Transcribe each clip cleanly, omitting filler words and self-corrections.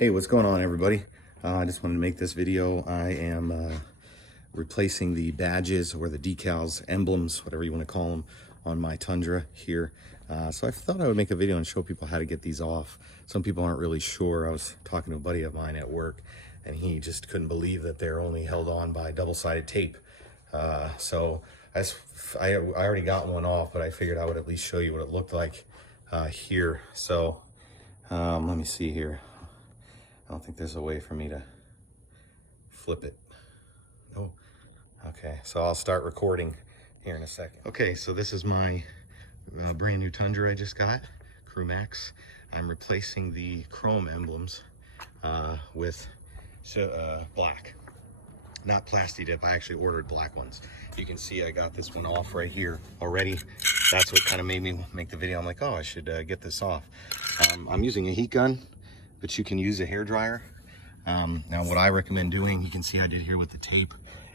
Hey, what's going on, everybody? I just wanted to make this video. I am replacing the badges or the decals, emblems, whatever you want to call them, on my Tundra here. So I thought I would make a video and show people how to get these off. Some people aren't really sure. I was talking to a buddy of mine at work, and he just couldn't believe that they're only held on by double-sided tape. So I already got one off, but I figured I would at least show you what it looked like here. So let me see here. I don't think there's a way for me to flip it. No. Okay, so I'll start recording here in a second. Okay, so this is my brand new Tundra I just got, Crew Max. I'm replacing the chrome emblems with black. Not plasti dip, I actually ordered black ones. You can see I got this one off right here already. That's what kind of made me make the video. I'm like, oh, I should get this off. I'm using a heat gun, but you can use a hair dryer. Now what I recommend doing, you can see I did here with the tape,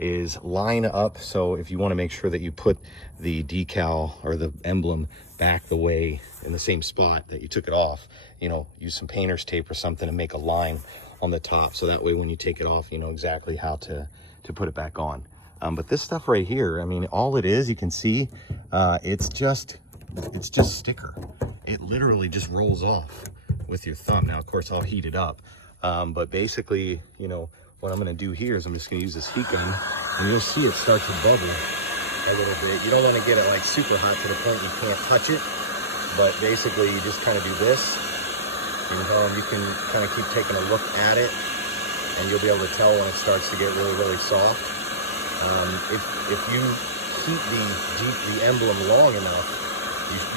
is line up. So if you want to make sure that you put the decal or the emblem back the way in the same spot that you took it off, you know, use some painter's tape or something to make a line on the top. So that way when you take it off, you know exactly how to put it back on. But this stuff right here, I mean, all it is, you can see, it's just sticker. It literally just rolls off with your thumb. Now, of course, I'll heat it up. But basically, you know, what I'm going to do here is I'm just going to use this heat gun, and you'll see it start to bubble a little bit. You don't want to get it like super hot to the point you can't touch it, but basically you just kind of do this. You can kind of keep taking a look at it, and you'll be able to tell when it starts to get really, really soft. If you heat the emblem long enough,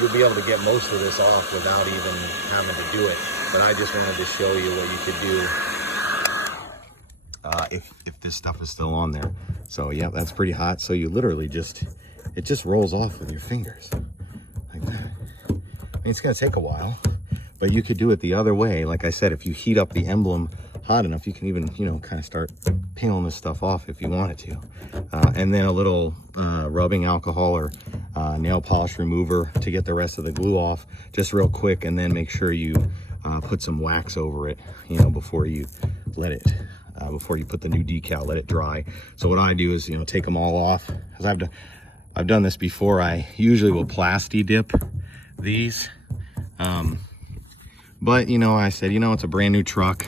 you'll be able to get most of this off without even having to do it. But I just wanted to show you what you could do if this stuff is still on there. So yeah, that's pretty hot. So you literally it just rolls off with your fingers like that. I mean, it's gonna take a while, but you could do it the other way. Like I said, if you heat up the emblem hot enough, you can even, you know, kind of start peeling this stuff off if you wanted to. And then a little rubbing alcohol or nail polish remover to get the rest of the glue off, just real quick. And then make sure you put some wax over it, you know, before you let it, before you put the new decal, let it dry. So what I do is, you know, take them all off, because I've done this before. I usually will plasti dip these. But, you know, I said, you know, it's a brand new truck.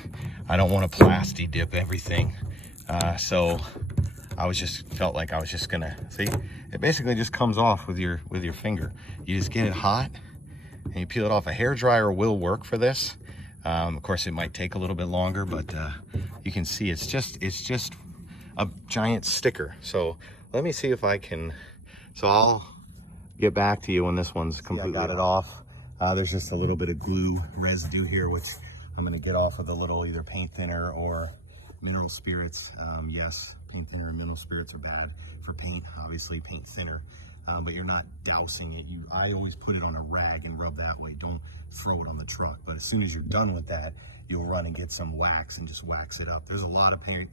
I don't want to plasti dip everything. So I felt like I was just gonna, see, it basically just comes off with your finger. You just get it hot and you peel it off. A hair dryer will work for this. Of course, it might take a little bit longer, but you can see it's just a giant sticker. So let me see if I can, so I'll get back to you when this one's completely got it off. There's just a little bit of glue residue here, which I'm gonna get off with a little either paint thinner or mineral spirits. Yes, paint thinner and mineral spirits are bad for paint, obviously paint thinner, but you're not dousing it. I always put it on a rag and rub that way. Don't throw it on the truck. But as soon as you're done with that, you'll run and get some wax and just wax it up. There's a lot of paint.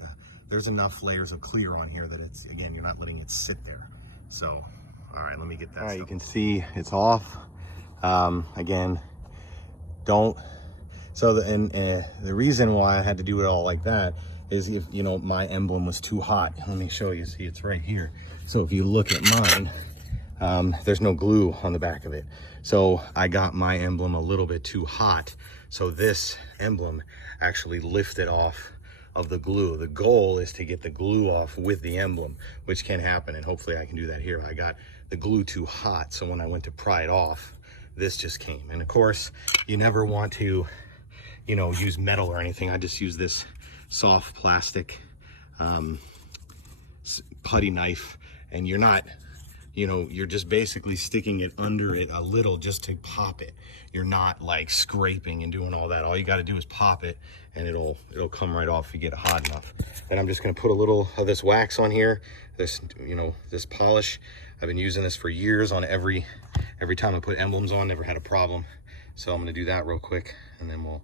There's enough layers of clear on here that it's, again, you're not letting it sit there. So, all right, let me get that. All right, you can see it's off. Again, don't. So the reason why I had to do it all like that is if, you know, my emblem was too hot. Let me show you. See, it's right here. So if you look at mine, there's no glue on the back of it. So I got my emblem a little bit too hot. So this emblem actually lifted off of the glue. The goal is to get the glue off with the emblem, which can happen. And hopefully I can do that here. I got the glue too hot. So when I went to pry it off, this just came. And of course, you never want to, you know, use metal or anything. I just use this soft plastic putty knife, and you're not, you know, you're just basically sticking it under it a little just to pop it. You're not like scraping and doing all that. All you got to do is pop it, and it'll come right off if you get it hot enough. And I'm just going to put a little of this wax on here, this, you know, this polish. I've been using this for years on every time I put emblems on, never had a problem. So I'm going to do that real quick, and then we'll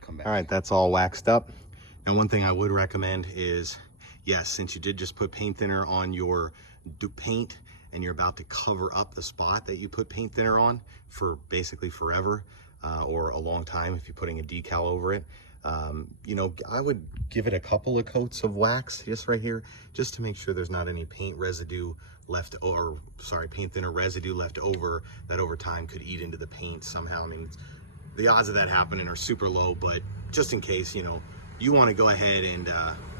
come back. All right, that's all waxed up. And one thing I would recommend is, yes, since you did just put paint thinner on your paint and you're about to cover up the spot that you put paint thinner on for basically forever, or a long time if you're putting a decal over it. You know, I would give it a couple of coats of wax just right here, just to make sure there's not any paint residue left, or sorry, paint thinner residue left over that over time could eat into the paint somehow. I mean, the odds of that happening are super low, but just in case, you know, you want to go ahead and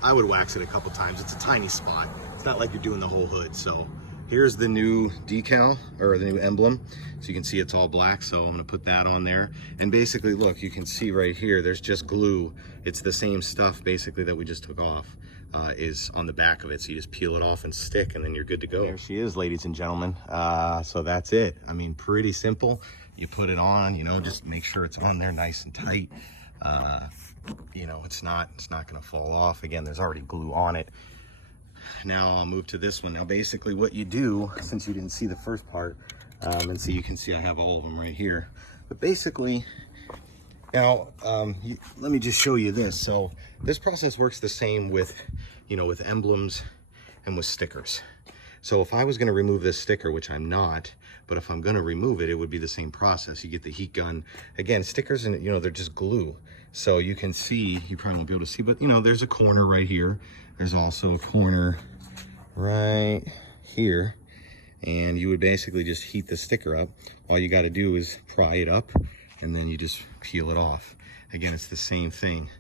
I would wax it a couple times. It's a tiny spot. It's not like you're doing the whole hood. So here's the new decal, or the new emblem. So you can see it's all black. So I'm gonna put that on there. And basically, look, you can see right here, there's just glue. It's the same stuff basically that we just took off is on the back of it. So you just peel it off and stick, and then you're good to go. There she is, ladies and gentlemen. So that's it. I mean, pretty simple. You put it on, you know, just make sure it's on there nice and tight. You know, it's not gonna fall off. Again, there's already glue on it. Now I'll move to this one. Now basically what you do, since you didn't see the first part, and see, you can see I have all of them right here. But basically, now let me just show you this. So this process works the same with, you know, with emblems and with stickers. So if I was gonna remove this sticker, which I'm not, but if I'm gonna remove it, it would be the same process. You get the heat gun. Again, stickers, and you know, they're just glue. So you can see, you probably won't be able to see, but you know, there's a corner right here. There's also a corner right here. And you would basically just heat the sticker up. All you gotta do is pry it up, and then you just peel it off. Again, it's the same thing.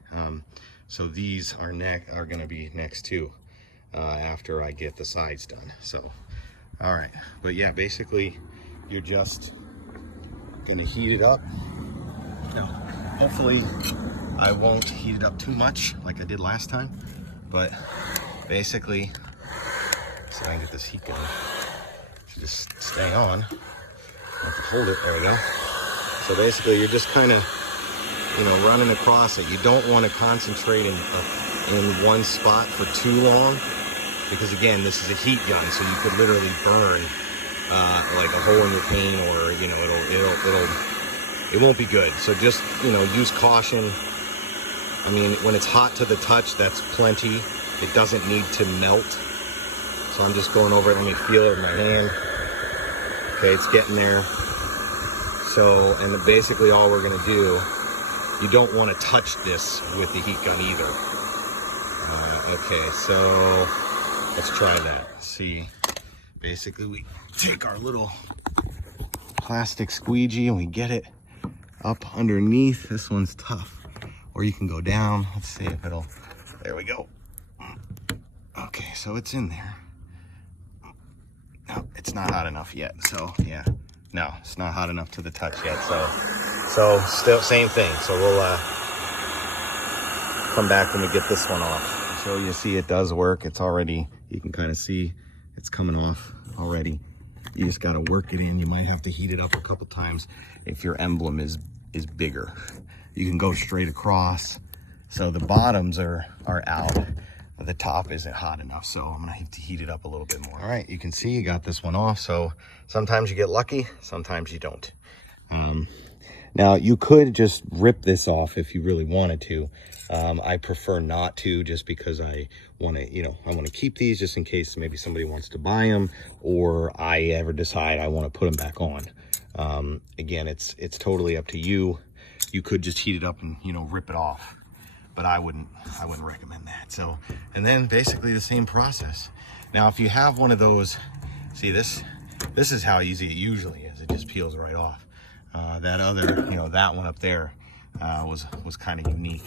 So these are gonna be next too, after I get the sides done. So, all right, but yeah, basically you're just gonna heat it up. Now, hopefully I won't heat it up too much like I did last time, but basically, so I can get this heat gun to just stay on. I have to hold it, there we go. So basically you're just kind of, you know, running across it. You don't want to concentrate in one spot for too long, because again, this is a heat gun, so you could literally burn like a hole in your paint, or you know, it won't be good. So just, you know, use caution. I mean, when it's hot to the touch, that's plenty. It doesn't need to melt. So I'm just going over it. Let me feel it with my hand. Okay, it's getting there. So, and basically all we're gonna do, you don't want to touch this with the heat gun either. Okay, so let's try that. See, basically we take our little plastic squeegee and we get it up underneath. This one's tough. Or you can go down. Let's see if it'll, there we go. Okay, so it's in there. No, it's not hot enough yet. So yeah, no, it's not hot enough to the touch yet. So still same thing. So we'll come back when we get this one off. So you see it does work. It's already, you can kind of see it's coming off already. You just got to work it in. You might have to heat it up a couple times if your emblem is bigger. You can go straight across. So the bottoms are out. The top isn't hot enough, so I'm gonna have to heat it up a little bit more. All right, you can see you got this one off. So sometimes you get lucky, sometimes you don't. Now you could just rip this off if you really wanted to. I prefer not to, just because I want to, you know, I want to keep these just in case maybe somebody wants to buy them, or I ever decide I want to put them back on. Again, it's totally up to you. You could just heat it up and, you know, rip it off, but I wouldn't recommend that. So, and then basically the same process. Now, if you have one of those, see this is how easy it usually is. It just peels right off. That other, you know, that one up there was kind of unique.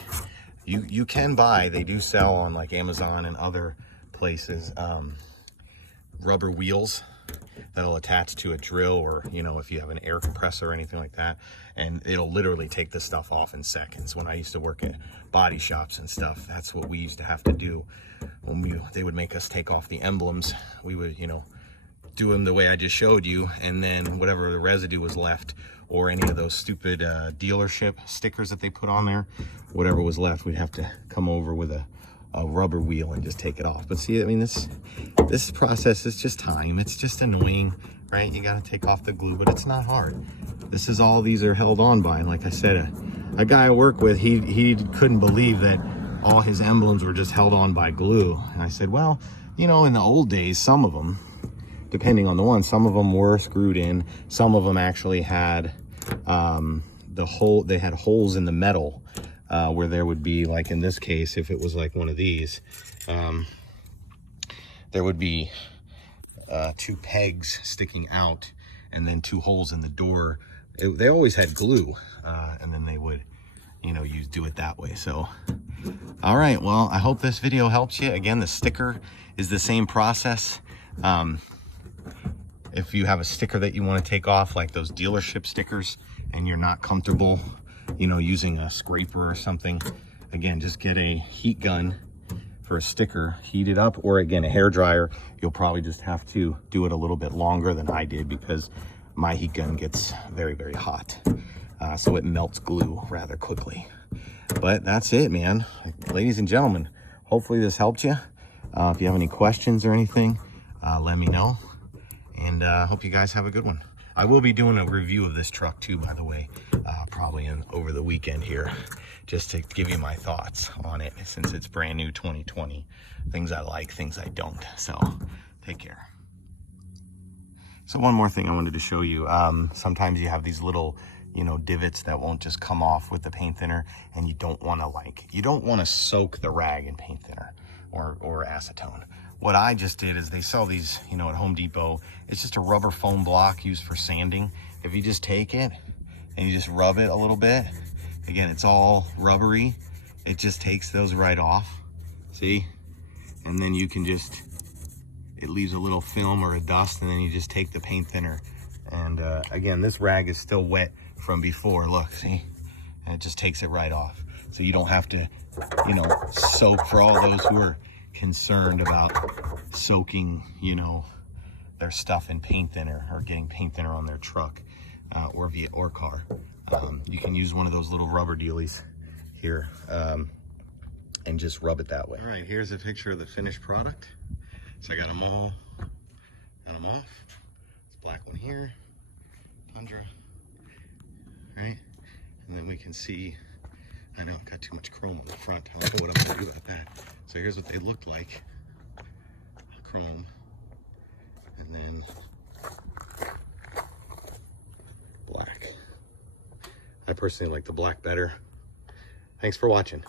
You can buy, they do sell on like Amazon and other places, rubber wheels that'll attach to a drill, or, you know, if you have an air compressor or anything like that, and it'll literally take this stuff off in seconds. When I used to work at body shops and stuff, that's what we used to have to do. When they would make us take off the emblems, we would, you know, do them the way I just showed you, and then whatever the residue was left, or any of those stupid dealership stickers that they put on there, whatever was left, we'd have to come over with a rubber wheel and just take it off. But see, I mean, this process is just time. It's just annoying, right? You got to take off the glue, but it's not hard. This is all these are held on by. And like I said, a guy I work with, he couldn't believe that all his emblems were just held on by glue. And I said, well, you know, in the old days, some of them, depending on the one, some of them were screwed in. Some of them actually had the hole, they had holes in the metal where there would be, like in this case, if it was like one of these, there would be 2 pegs sticking out and then 2 holes in the door. They always had glue, and then they would, you know, do it that way. So, all right, well, I hope this video helps you. Again, the sticker is the same process. If you have a sticker that you want to take off, like those dealership stickers, and you're not comfortable, you know, using a scraper or something, again, just get a heat gun for a sticker, heat it up, or again, a hair dryer. You'll probably just have to do it a little bit longer than I did because my heat gun gets very, very hot. So it melts glue rather quickly. But that's it, man. Ladies and gentlemen, hopefully this helped you. If you have any questions or anything, let me know. And hope you guys have a good one. I will be doing a review of this truck too, by the way, probably over the weekend here, just to give you my thoughts on it, since it's brand new 2020. Things I like, things I don't. So take care. So one more thing I wanted to show you. Sometimes you have these little, you know, divots that won't just come off with the paint thinner, and you don't want to soak the rag in paint thinner or acetone. What I just did is, they sell these, you know, at Home Depot. It's just a rubber foam block used for sanding. If you just take it and you just rub it a little bit, again, it's all rubbery. It just takes those right off, see? And then you can just, it leaves a little film or a dust, and then you just take the paint thinner. And again, this rag is still wet from before, look, see? And it just takes it right off. So you don't have to, you know, soak, for all those who are concerned about soaking, you know, their stuff in paint thinner, or getting paint thinner on their truck or car. You can use one of those little rubber dealies here and just rub it that way. All right, here's a picture of the finished product. So I got them all, got them off. This black one here, Tundra, right? And then we can see, I know I've got too much chrome on the front. I don't know what I'm gonna do about that. So here's what they looked like, chrome, and then black. I personally like the black better. Thanks for watching.